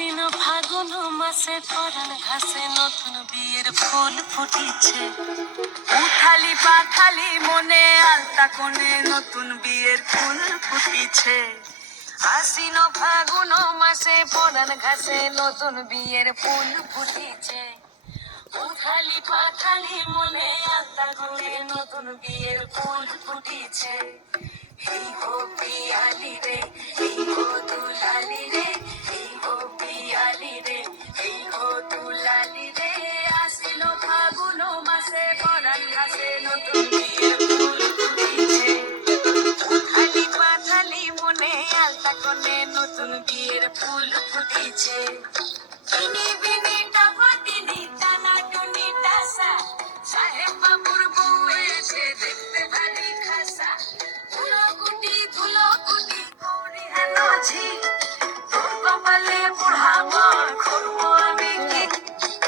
আশ্বিন ফাগুন মাসে পরাণ ঘাসে নতুন বিয়ের ফুল ফুটিছে। উথালি পাথালি মনে আলতা কোণে নতুন বিয়ের ফুল ফুটিছে। আশ্বিন ফাগুন মাসে পরাণ ঘাসে নতুন বিয়ের ফুল ফুটিছে। উথালি পাথালি মনে আলতা কোণে নতুন বিয়ের ফুল ফুটিছে। এই গো পিয়ালি রে, এই গো দুলালি রে, এই গো পিয়ালি রে, এই গো দুলালি রে। আশ্বিন ফাগুন মাসে পরাণ ঘাসে নতুন বিয়ের ফুল ফুটিছে। উথালি পাথালি মনে আলতা কোণে নতুন বিয়ের ফুল ফুটিছে। বিনি বিনি